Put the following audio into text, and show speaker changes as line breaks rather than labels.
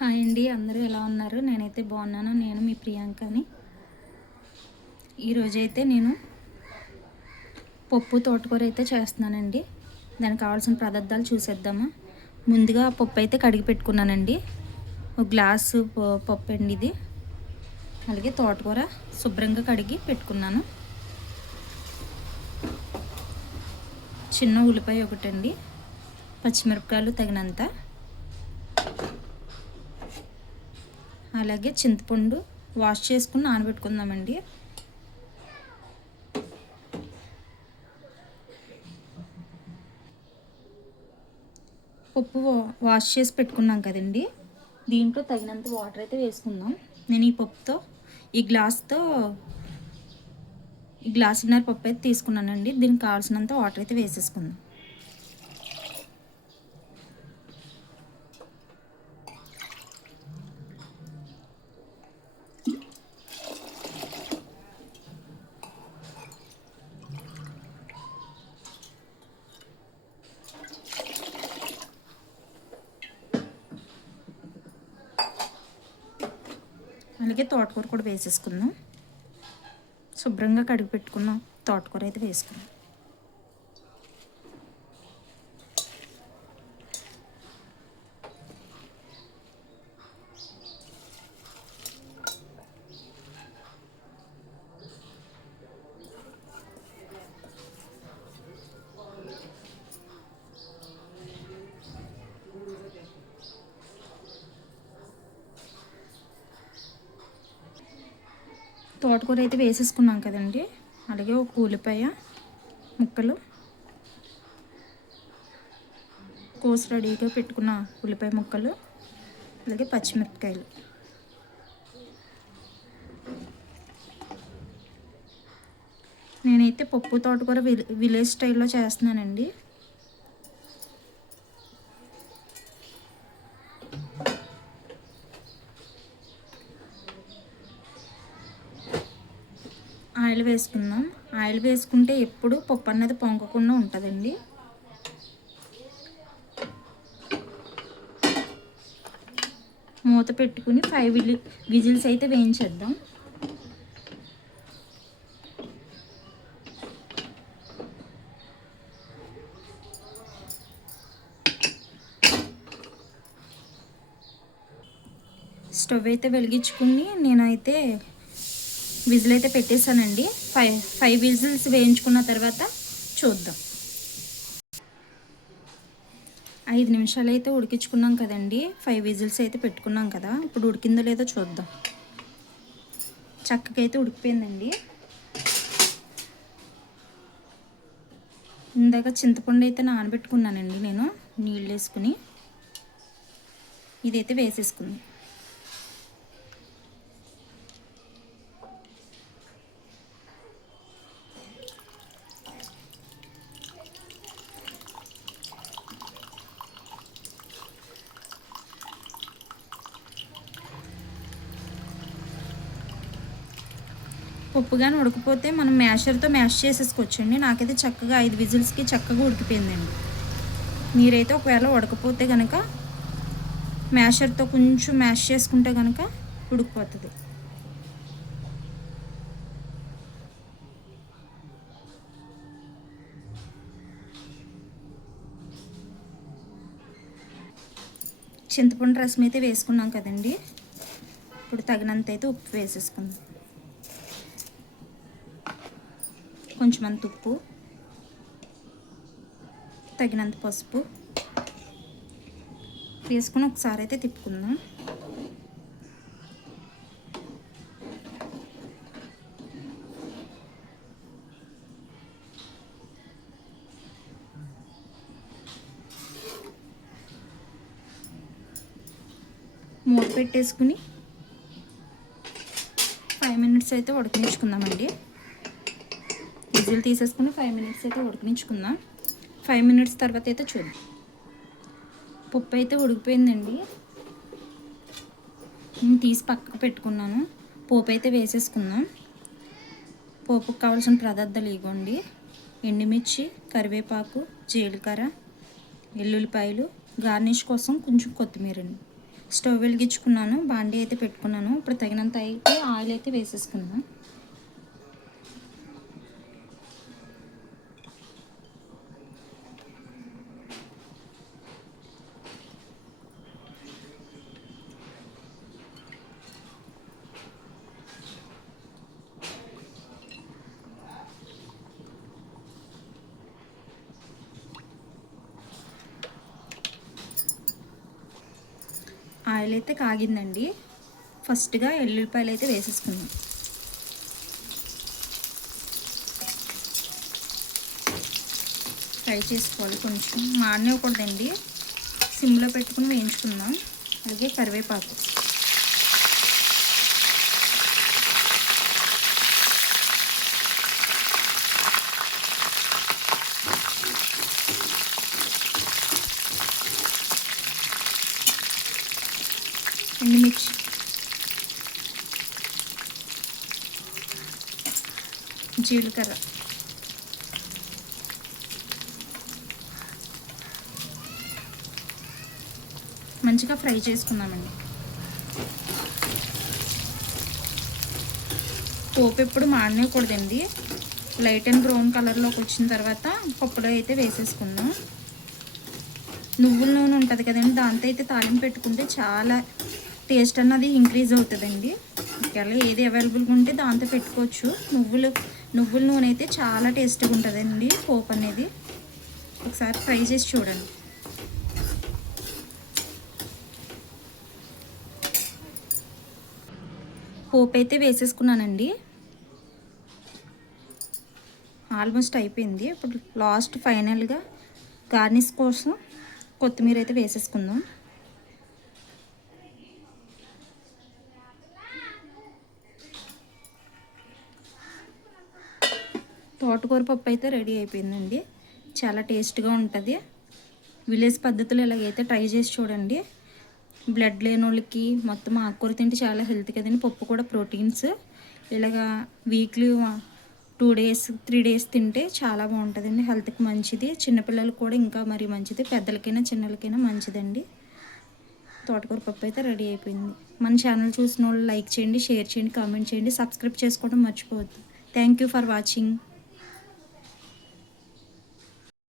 Hi అండి అందరూ ఎలా ఉన్నారు? నేనైతే బాగున్నాను నేను మీ ప్రియాంకని. ఈరోజైతే నేను పప్పు తోటకూర అయితే చేస్తున్నానండి. దానికి కావాల్సిన పదార్థాలు చూసేద్దామా? ముందుగా పప్పు అయితే కడిగి పెట్టుకున్నానండి. ఒక గ్లాసు ప- పప్పు అండి ఇది. అలాగే తోటకూర శుభ్రంగా కడిగి పెట్టుకున్నాను. చిన్న ఉల్లిపాయ ఒకటండి. పచ్చిమిరపకాయలు తగినంత. అలాగే చింతపండు వాష్ చేసుకుని నానబెట్టుకుందామండి. పప్పు వాష్ చేసి పెట్టుకున్నాం కదండి. దీంట్లో తగినంత వాటర్ అయితే వేసుకుందాం. నేను ఈ పప్పుతో ఈ గ్లాస్తో ఈ గ్లాసున్నర పప్పు అయితే తీసుకున్నానండి. దీనికి కావాల్సినంత వాటర్ అయితే వేసేసుకుందాం. అలాగే తోటకూర కూడా వేసేసుకుందాం. శుభ్రంగా కడిగి పెట్టుకున్నాం తోటకూర అయితే వేసుకుందాం. తోటకూర అయితే వేసేసుకున్నాం కదండి. అలాగే ఒక ఉల్లిపాయ ముక్కలు. కోసి రెడీగా పెట్టుకున్న ఉల్లిపాయ ముక్కలు అలాగే పచ్చిమిరపకాయలు. నేనైతే పప్పు తోటకూర విలేజ్ స్టైల్లో చేస్తున్నానండి. ఆయిల్ వేసుకుందాం. ఆయిల్ వేసుకుంటే ఎప్పుడు పప్పు అన్నది పొంగకుండా ఉంటుందండి. మూత పెట్టుకుని ఫైవ్ విలి విజిల్స్ అయితే వేయించేద్దాం. స్టవ్ అయితే వెలిగించుకుని నేనైతే విజిల్ అయితే పెట్టేశానండి. ఫైవ్ ఫైవ్ విజిల్స్ వేయించుకున్న తర్వాత చూద్దాం. ఐదు నిమిషాలు అయితే ఉడికించుకున్నాం కదండి. ఫైవ్ విజిల్స్ అయితే పెట్టుకున్నాం కదా. ఇప్పుడు ఉడికిందో లేదో చూద్దాం. చక్కగా అయితే ఉడికిపోయిందండి. ఇందాక చింతపండు అయితే నానబెట్టుకున్నానండి నేను నీళ్ళు వేసుకుని. ఇదైతే వేసేసుకుంది. పప్పు కానీ ఉడకపోతే మనం మ్యాషర్తో మ్యాష్ చేసేసుకోవచ్చండి. నాకైతే చక్కగా ఐదు విజిల్స్కి చక్కగా ఉడికిపోయిందండి. మీరైతే ఒకవేళ ఉడకపోతే కనుక మ్యాషర్తో కొంచెం మ్యాష్ చేసుకుంటే కనుక ఉడికిపోతుంది. చింతపండు రసం అయితే వేసుకున్నాం కదండి. ఇప్పుడు తగినంత అయితే ఉప్పు వేసేసుకుందాం. కొంచెం అంత ఉప్పు తగినంత పసుపు వేసుకుని ఒకసారి అయితే తిప్పుకుందాం. మూత పెట్టేసుకుని ఫైవ్ మినిట్స్ అయితే ఉడకనించుకుందామండి విజిల్ తీసేసుకుని ఫైవ్ మినిట్స్ అయితే ఉడికించుకుందాం. ఫైవ్ మినిట్స్ తర్వాత అయితే చూద్దాం. పప్పు అయితే ఉడికిపోయిందండి. నేను తీసి పక్కకు పెట్టుకున్నాను. పోపు అయితే వేసేసుకుందాం. పోపుకు కావాల్సిన పదార్థాలు ఇవ్వండి. ఎండుమిర్చి కరివేపాకు జీలకర్ర ఎల్లుల్లిపాయలు గార్నిష్ కోసం కొంచెం కొత్తిమీర అండి స్టవ్ వెలిగించుకున్నాను. బాండీ అయితే పెట్టుకున్నాను. ఇప్పుడు తగినంత అయితే ఆయిల్ అయితే వేసేసుకున్నాను ఆయిల్ అయితే కాగిందండి. ఫస్ట్గా ఎల్లుల్లిపాయలు అయితే వేసేసుకున్నాం ఫ్రై చేసుకోవాలి కొంచెం. మాడనివ్వకూడదండి సిమ్లో పెట్టుకుని వేయించుకుందాం. అలాగే కరివేపాకు. ఎండుమిర్చి జీలకర్ర మంచిగా ఫ్రై చేసుకున్నామండి పోపు ఎప్పుడు మాడనివ్వకూడదండి. లైట్ అండ్ బ్రౌన్ కలర్లోకి వచ్చిన తర్వాత పప్పులో అయితే వేసేసుకుందాం. నువ్వుల నూనె ఉంటుంది కదండి దాంతో అయితే తాలింపు పెట్టుకుంటే చాలా టేస్ట్ అన్నది ఇంక్రీజ్ అవుతుందండి. ఒకవేళ ఏది అవైలబుల్గా ఉంటే దాంతో పెట్టుకోవచ్చు. నువ్వులు నువ్వుల నూనె అయితే చాలా టేస్ట్గా ఉంటుందండి పోపు అనేది. ఒకసారి ఫ్రై చేసి చూడండి. పోపు అయితే వేసేసుకున్నానండి. ఆల్మోస్ట్ అయిపోయింది. ఇప్పుడు లాస్ట్ ఫైనల్గా గార్నిష్ కోసం కొత్తిమీర అయితే వేసేసుకుందాం. తోటకూర పప్పు అయితే రెడీ అయిపోయిందండి. చాలా టేస్ట్గా ఉంటుంది. విలేజ్ పద్ధతులు ఇలాగైతే ట్రై చేసి చూడండి. బ్లడ్ లేని వాళ్ళకి మొత్తం ఆకుకూర తింటే చాలా హెల్త్ కదండి. పప్పు కూడా ప్రోటీన్స్. ఇలాగా weekly two days three days తింటే చాలా బాగుంటుందండి. హెల్త్కి మంచిది. చిన్నపిల్లలకు కూడా ఇంకా మరి మంచిది. పెద్దలకైనా చిన్నలకైనా మంచిదండి. తోటకూర పప్పు అయితే రెడీ అయిపోయింది. మన ఛానల్ చూసిన వాళ్ళు లైక్ చేయండి షేర్ చేయండి కామెంట్ చేయండి. సబ్స్క్రైబ్ చేసుకోవడం మర్చిపోవద్దు. Thank you for watching.